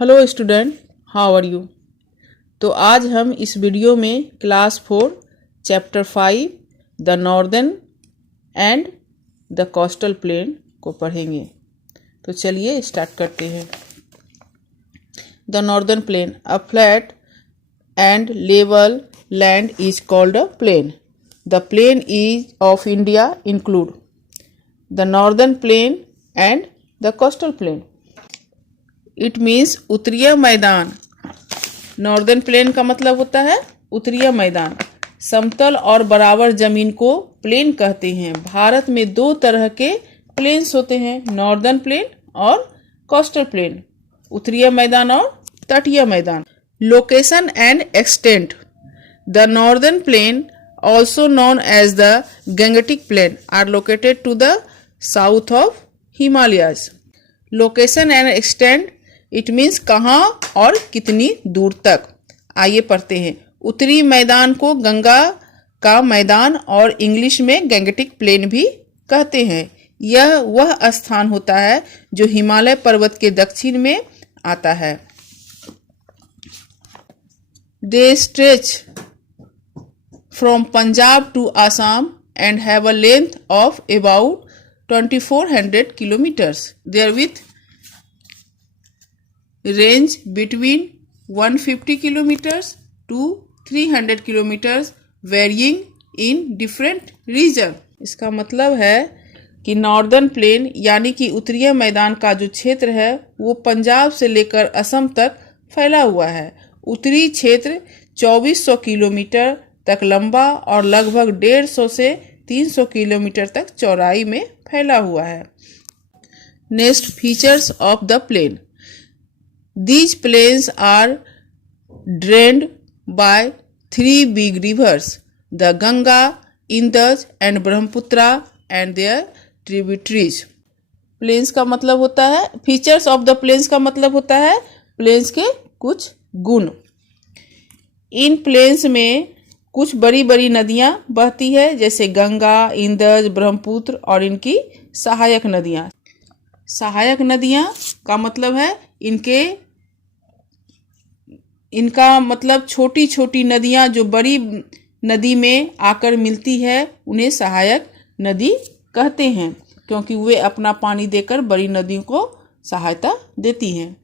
Hello student, how are you. तो आज हम इस वीडियो में class 4 chapter 5 the northern and the coastal plain को पढ़ेंगे। तो चलिए स्टार्ट करते हैं। The northern plain, a flat and level land is called a plain. The plain is of India include the northern plain and the coastal plain. It means उत्तरीय मैदान। Northern plain का मतलब होता है उत्तरीय मैदान। समतल और बराबर जमीन को प्लेन कहते हैं। भारत में दो तरह के प्लेन्स होते हैं, नॉर्दर्न प्लेन और कोस्टल प्लेन, उत्तरीय मैदान और तटीय मैदान। Location and extent, the northern plain also known as the gangetic plain are located to the south of Himalayas. Location and extent it means कहाँ और कितनी दूर तक। आइए पढ़ते हैं। उत्तरी मैदान को गंगा का मैदान और इंग्लिश में गंगटिक प्लेन भी कहते हैं। यह वह स्थान होता है जो हिमालय पर्वत के दक्षिण में आता है। They stretch from Punjab to Assam and have a length of about 2400 kilometers. Therewith range between 150 kilometers to 300 kilometers varying in different region. इसका मतलब है कि नॉर्दर्न प्लेन यानी कि उत्तरीय मैदान का जो क्षेत्र है वो पंजाब से लेकर असम तक फैला हुआ है। उत्तरी क्षेत्र 2400 किलोमीटर तक लंबा और लगभग 150 से 300 किलोमीटर तक चौड़ाई में फैला हुआ है। Next, features of the plain. These plains are drained by three big rivers, the Ganga, Indus and Brahmaputra and their tributaries. Plains का मतलब होता है, फीचर्स ऑफ द प्लेन्स का मतलब होता है प्लेन्स के कुछ गुण। इन प्लेन्स में कुछ बड़ी बड़ी नदियाँ बहती है जैसे गंगा, इंदस, ब्रह्मपुत्र और इनकी सहायक नदियाँ। सहायक नदियाँ का मतलब है इनका मतलब छोटी छोटी नदियाँ जो बड़ी नदी में आकर मिलती है उन्हें सहायक नदी कहते हैं, क्योंकि वे अपना पानी देकर बड़ी नदियों को सहायता देती हैं।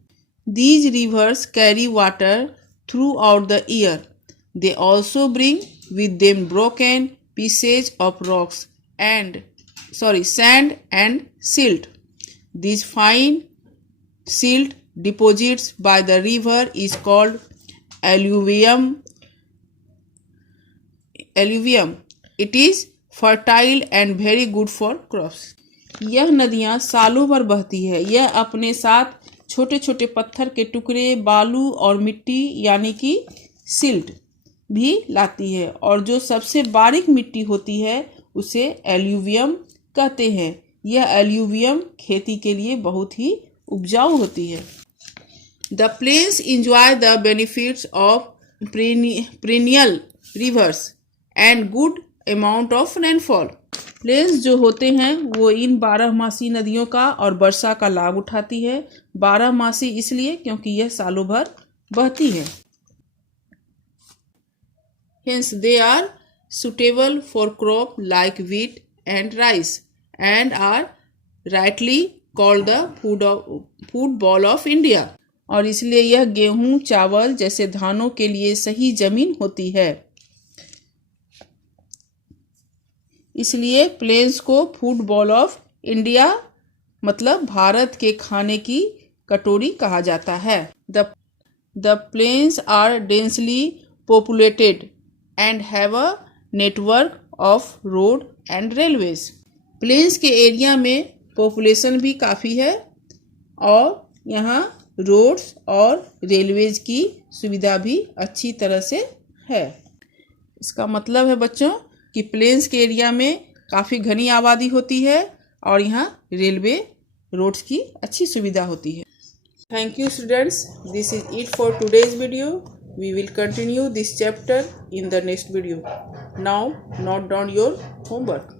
These rivers carry water through out the year. They also bring with them broken pieces of rocks and sand and silt. These fine silt deposits by the river is called alluvium. It is fertile and very good for crops. यह नदियाँ सालों भर बहती है। यह अपने साथ छोटे छोटे पत्थर के टुकड़े, बालू और मिट्टी यानी कि सिल्ट भी लाती है, और जो सबसे बारीक मिट्टी होती है उसे एल्यूवियम कहते हैं। यह एल्यूवियम खेती के लिए बहुत ही उपजाऊ होती है। The plains enjoy the benefits of perennial rivers and good amount of rainfall. Plains जो होते हैं वो इन 12मासी नदियों का और वर्षा का लाभ उठाती है। 12मासी इसलिए क्योंकि यह सालों भर बहती है। Hence they are suitable for crop like wheat and rice and are rightly called the food ball of India. और इसलिए यह गेहूं, चावल जैसे धानों के लिए सही जमीन होती है। इसलिए प्लेन्स को फूड बॉल ऑफ इंडिया मतलब भारत के खाने की कटोरी कहा जाता है। The plains are densely populated and have a network of road and railways. Plains के एरिया में पॉपुलेशन भी काफ़ी है और यहाँ रोड्स और रेलवेज की सुविधा भी अच्छी तरह से है। इसका मतलब है बच्चों कि प्लेन्स के एरिया में काफ़ी घनी आबादी होती है और यहाँ रेलवे रोड्स की अच्छी सुविधा होती है। Thank you students, this is it for today's video. We will continue this chapter in the next video. Now, note down your homework.